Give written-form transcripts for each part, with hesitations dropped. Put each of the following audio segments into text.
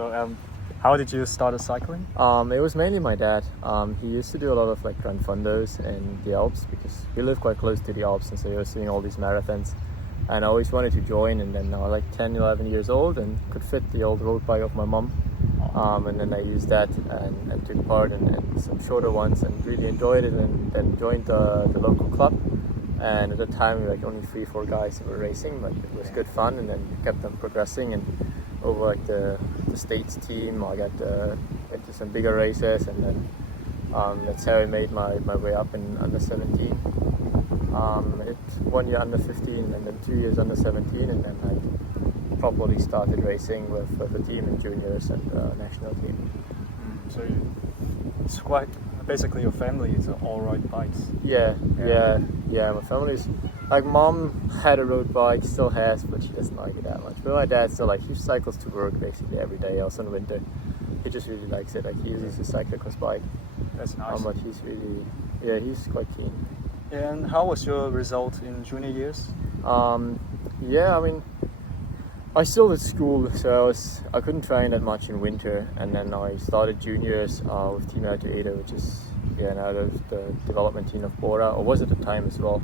So how did you start cycling? It was mainly my dad. He used to do a lot of like Grand Fondos in the Alps because he lived quite close to the Alps, and so he was doing all these marathons. And I always wanted to join, and then I was like 10, 11 years old and could fit the old road bike of my mum. And then I used that and took part in some shorter ones and really enjoyed it, and then joined the local club. And at the time we were like only 3-4 guys who were racing, but it was good fun, and then kept on progressing, and over like the states team I got into some bigger races, and then that's how I made my way up in under 17. It 1 year under 15 and then 2 years under 17, and then I properly started racing with the team in juniors and national team. So it's quite basically your family is all ride bikes. Yeah. My family's like, mom had a road bike, still has, but she doesn't like it that much. But my dad still, like, he cycles to work basically every day, also in winter. He just really likes it. Like, he uses his cyclocross bike. That's nice. But he's really, he's quite keen. Yeah, and how was your result in junior years? I mean, I still did school, so I couldn't train that much in winter, and then I started juniors with Team Electrolytes, which is now the development team of Bora, or was at the time as well.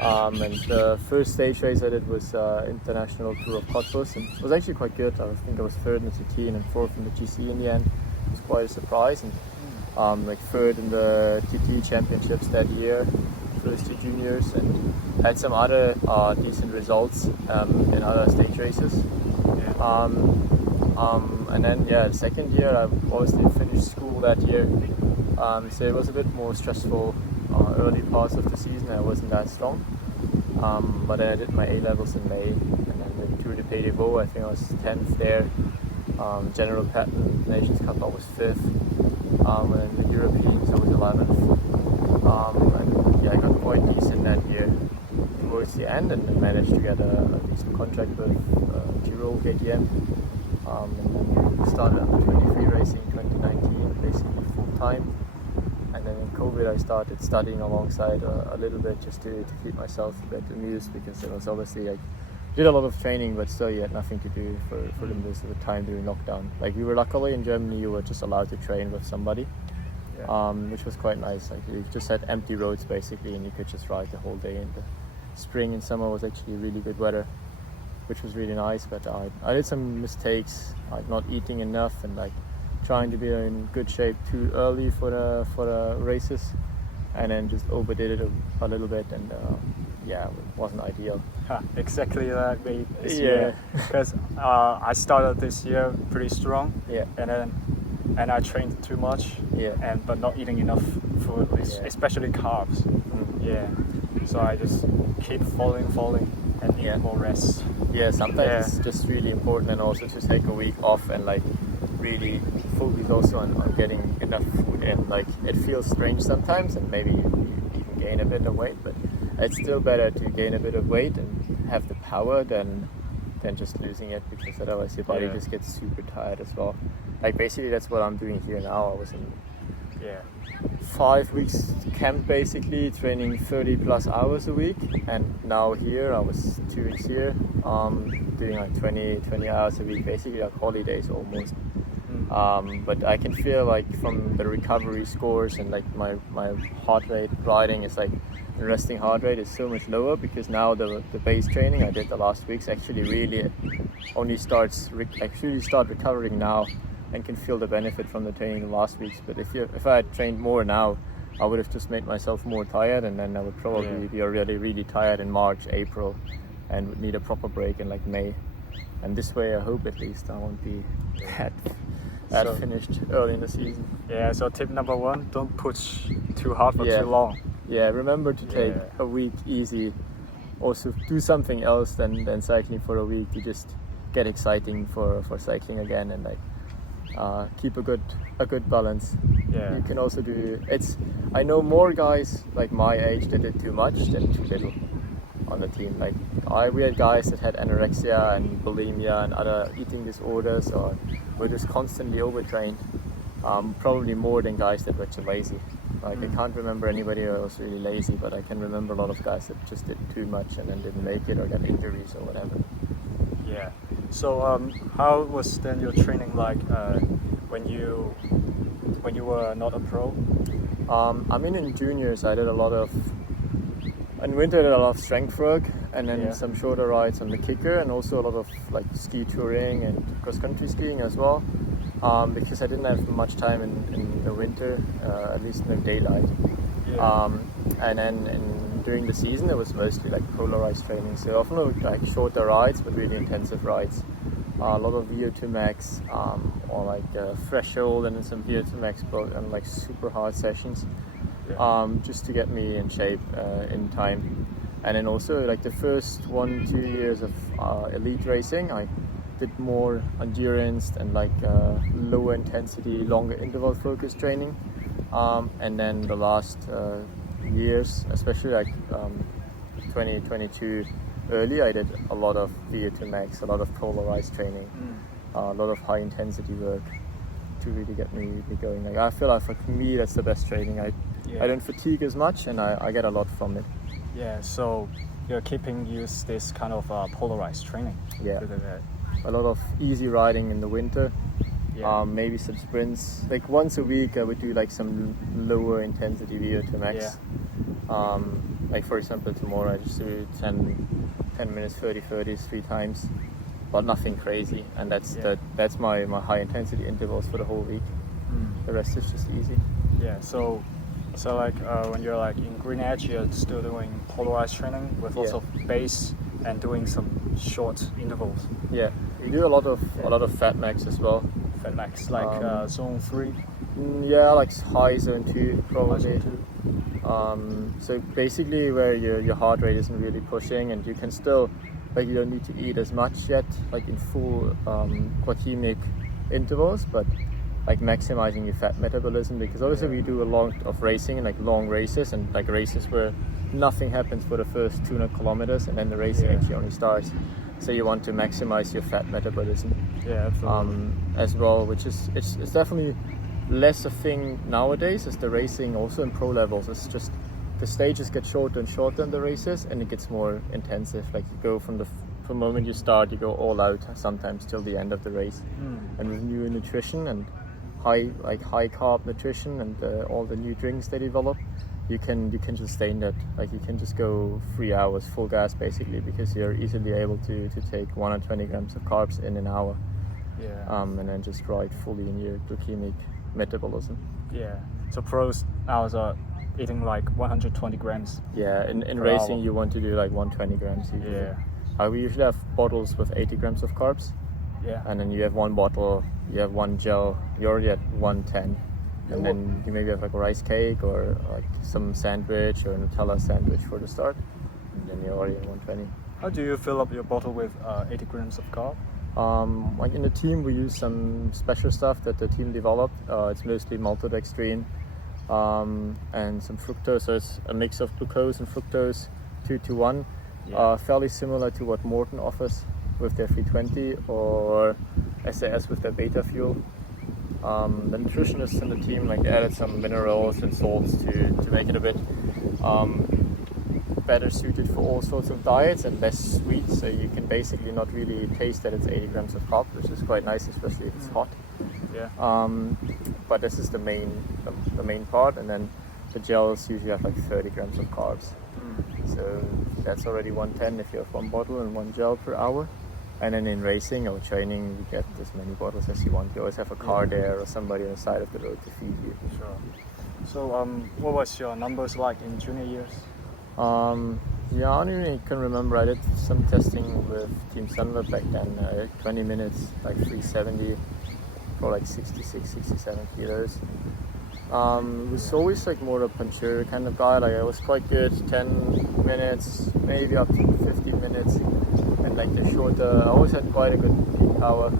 And the first stage race I did was International Tour of Cottbus, and it was actually quite good. I think I was third in the TT and then fourth in the GC in the end. It was quite a surprise, and like third in the TT championships that year, first to juniors, and had some other decent results in other stage races. And then the second year I obviously finished school that year, so it was a bit more stressful early parts of the season. I wasn't that strong, but then I did my A-levels in May, and then the Tour de Pays de Vaud, I think I was 10th there. General Pattern Nations Cup I was 5th, and then the Europeans I was 11th. I got quite decent that year towards the end, and then managed to get a decent contract with Giro KTM. And then started under 23 racing in 2019, basically full time. And then in COVID I started studying alongside a little bit, just to keep myself a bit amused, because it was obviously like, did a lot of training, but still you had nothing to do for the most of the time during lockdown. Like, we were luckily in Germany, you were just allowed to train with somebody. Which was quite nice. Like, you just had empty roads basically, and you could just ride the whole day. And the spring and summer was actually really good weather, which was really nice. But I did some mistakes, like not eating enough and like trying to be in good shape too early for the races, and then just overdid it a little bit, and it wasn't ideal. Exactly like me this year, because I started this year pretty strong, and I trained too much, but not eating enough food, especially carbs. So I just keep falling and need more rest. Sometimes it's just really important, and also to take a week off and like really focus also on getting enough food in. Like, it feels strange sometimes, and maybe you even gain a bit of weight, but it's still better to gain a bit of weight and have the power than just losing it, because otherwise your body just gets super tired as well. Like, basically that's what I'm doing here now. I was in 5 weeks camp, basically training 30 plus hours a week, and now here I was 2 weeks here, doing like 20 hours a week, basically like holidays almost. But I can feel like from the recovery scores and like my heart rate riding is like, the resting heart rate is so much lower, because now the base training I did the last weeks actually really only start recovering now, and can feel the benefit from the training the last weeks. But if I had trained more now, I would have just made myself more tired, and then I would probably be already really tired in March, April, and would need a proper break in like May. And this way, I hope at least I won't be that finished early in the season. So tip number 1, don't push too hard for too long. Remember to take a week easy. Also do something else than cycling for a week, to just get exciting for cycling again, and like keep a good balance. You can also do I know more guys like my age that did too much than too little on the team. Like, we had guys that had anorexia and bulimia and other eating disorders, or were just constantly overtrained, probably more than guys that were too lazy. Like, I can't remember anybody who was really lazy, but I can remember a lot of guys that just did too much and then didn't make it, or got injuries or whatever. Yeah. So how was then your training like when you were not a pro? I mean, in juniors, I did a lot of. In winter, I did a lot of strength work, and then some shorter rides on the kicker, and also a lot of like ski touring and cross-country skiing as well. Because I didn't have much time in the winter, at least in the daylight. Yeah. And then during the season, it was mostly like polarized training. So often like shorter rides, but really intensive rides. A lot of VO2 max, or like threshold, and then some VO2 max, and like super hard sessions. Just to get me in shape in time. And then also like the first 1-2 years of elite racing, I did more endurance and like lower intensity, longer interval focused training. And then the last years, especially like 2022 early, I did a lot of VO2 max, a lot of polarized training, a lot of high intensity work to really get me going. Like I feel like for me that's the best training. I don't fatigue as much, and I get a lot from it. Yeah, so you're keeping use this kind of polarized training. Yeah, a lot of easy riding in the winter. Maybe some sprints. Like once a week, I would do like some lower intensity VO2 max. Like for example, tomorrow I just do 10 minutes, 30s 3 times, but nothing crazy. And that's my high intensity intervals for the whole week. The rest is just easy. Yeah. So like when you're like in Greenedge, you're still doing polarized training with lots of base and doing some short intervals. Yeah, we do a lot of fat max as well. Fat max, like zone 3. Yeah, like high zone 2 probably. So basically where your heart rate isn't really pushing, and you can still, like, you don't need to eat as much yet, like in full glycemic intervals, but like maximizing your fat metabolism, because obviously we do a lot of racing and like long races, and like races where nothing happens for the first 200 kilometers and then the racing actually only starts. So you want to maximize your fat metabolism. Yeah, absolutely. As well, which is it's definitely less a thing nowadays as the racing also in pro levels. It's just the stages get shorter and shorter in the races, and it gets more intensive. Like you go from the moment you start, you go all out sometimes till the end of the race. And with new nutrition and high carb nutrition and all the new drinks they develop, you can sustain that. Like you can just go 3 hours full gas basically, because you're easily able to take 120 grams of carbs in an hour. And then just ride fully in your glycemic metabolism. Yeah. So pros now are eating like 120 grams. Yeah, in racing hour. You want to do like 120 grams usually. Yeah. We usually have bottles with 80 grams of carbs. Yeah. And then you have one bottle, you have one gel, you're already at 110. And then you maybe have like a rice cake or like some sandwich or a Nutella sandwich for the start. And then you're already at 120. How do you fill up your bottle with 80 grams of carb? Like in the team, we use some special stuff that the team developed. It's mostly maltodextrin and some fructose. So it's a mix of glucose and fructose, 2-to-1. Fairly similar to what Morton offers with their 320 or SAS with their beta fuel. The nutritionists in the team like added some minerals and salts to make it a bit better suited for all sorts of diets and less sweet, so you can basically not really taste that it's 80 grams of carbs, which is quite nice, especially if it's hot. But this is the main part, and then the gels usually have like 30 grams of carbs. So that's already 110 if you have one bottle and one gel per hour. And then in racing or training, you get as many bottles as you want. You always have a car there or somebody on the side of the road to feed you. Sure. So what was your numbers like in junior years? I only can remember I did some testing with Team Sunweb back then, 20 minutes, like 370 for like 66, 67 kilos. Was always like more a puncher kind of guy. Like I was quite good, 10 minutes, maybe up to 15 minutes. And like the shorter, I always had quite a good peak power,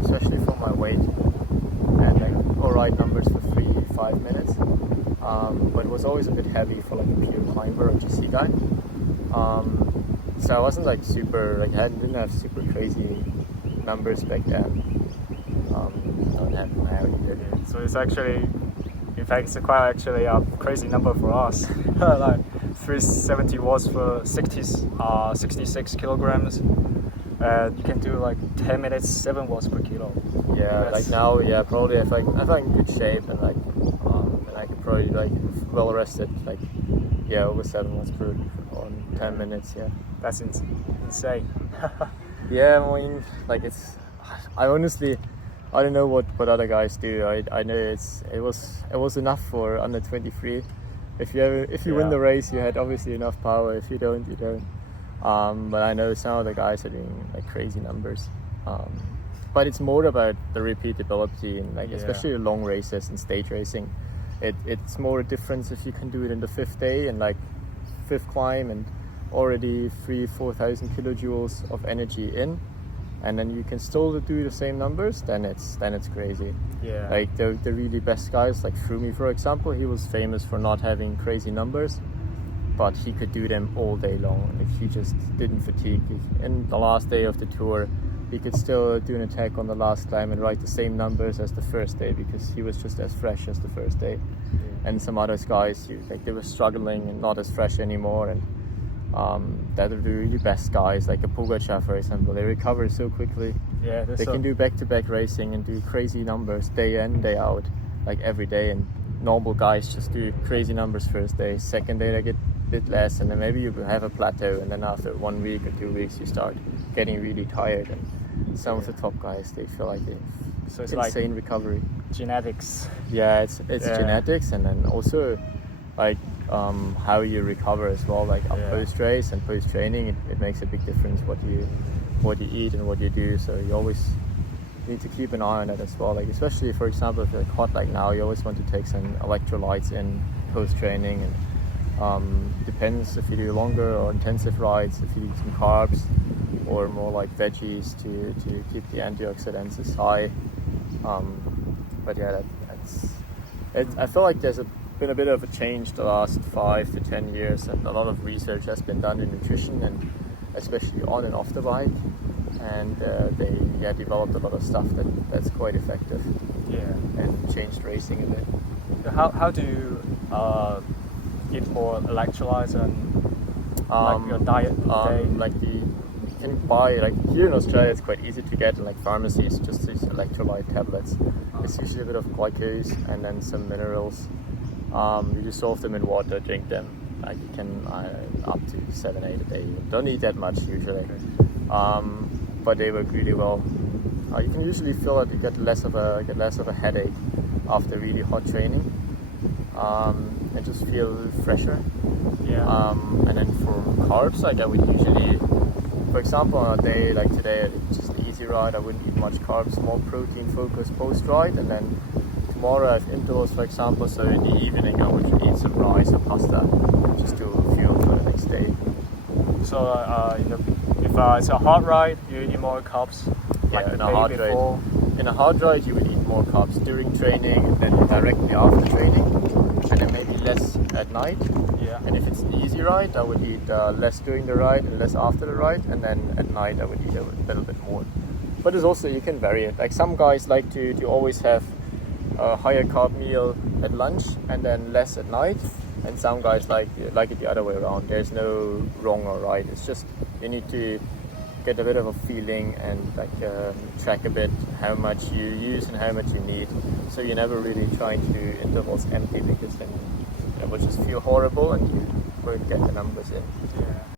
especially for my weight. And like alright numbers for 3-5 minutes. But it was always a bit heavy for like a pure climber or GC guy. So I wasn't like super, like I didn't have super crazy numbers back then. Don't have them now either. So it's actually, in fact, it's quite actually a crazy number for us. Like 370 watts for 66 kilograms. You can do like 10 minutes, 7 watts per kilo. Yeah, like now, yeah, probably if I'm in good shape and like, and I could probably like well rested, like, yeah, over 7 watts per on 10 minutes. Yeah, that's insane. Yeah, I mean, like I honestly, I don't know what other guys do. I know it was enough for under 23. If you win the race, you had obviously enough power. If you don't, you don't. But I know some of the guys are doing like crazy numbers. But it's more about the repeatability and like especially long races and stage racing. It's more a difference if you can do it in the 5th day and like 5th climb and already 3,000-4,000 kilojoules of energy in, and then you can still do the same numbers. Then it's crazy. Yeah. Like the really best guys, like Froome, for example, he was famous for not having crazy numbers, but he could do them all day long. Like he just didn't fatigue. In the last day of the tour, he could still do an attack on the last climb and write the same numbers as the first day because he was just as fresh as the first day. Yeah. And some other guys, like they were struggling and not as fresh anymore. And that are the really best guys, like a Pogačar, for example. They recover so quickly. Yeah, they can do back-to-back racing and do crazy numbers day in, day out, like every day. And normal guys just do crazy numbers first day. Second day they get a bit less, and then maybe you have a plateau. And then after 1 week or 2 weeks, you start getting really tired. And some of the top guys, they feel like it's insane like recovery. Genetics. Yeah, it's genetics, and then also like how you recover as well, like post race and post training. It makes a big difference what you eat and what you do. So you always need to keep an eye on it as well. Like especially, for example, if you're hot like now, you always want to take some electrolytes in post training. And depends if you do longer or intensive rides, if you eat some carbs or more like veggies to keep the antioxidants as high. But yeah, I feel like there's been a bit of a change the last 5 to 10 years, and a lot of research has been done in nutrition, and especially on and off the bike, and they developed a lot of stuff that's quite effective. Yeah, and changed racing a bit. So how do you eat more electrolytes and like your diet? You can buy, like here in Australia it's quite easy to get in like pharmacies, just these electrolyte tablets. It's usually a bit of glucose and then some minerals. You dissolve them in water, drink them. Like you can up to 7-8 a day. You don't eat that much usually, but they work really well. You can usually feel that you get less of a headache after really hot training, and just feel fresher. Yeah. And then for carbs, like I would usually, for example, on a day like today, just an easy ride, I wouldn't eat much carbs, more protein focused post ride, and then tomorrow I have intervals, for example, so in the evening I would eat some rice or pasta just to fuel for the next day. So if it's a hard ride, you eat more carbs. Yeah, in a hard ride you would eat more carbs during training and then directly after training, and then maybe less at night. Yeah. And if it's an easy ride, I would eat less during the ride and less after the ride, and then at night I would eat a little bit more. But it's also, you can vary it. Like some guys like to always have a higher carb meal at lunch and then less at night, and some guys like it the other way around. There's no wrong or right. It's just you need to get a bit of a feeling and like track a bit how much you use and how much you need. So you're never really trying to do intervals empty, because then it will just feel horrible and you won't get the numbers in. Yeah.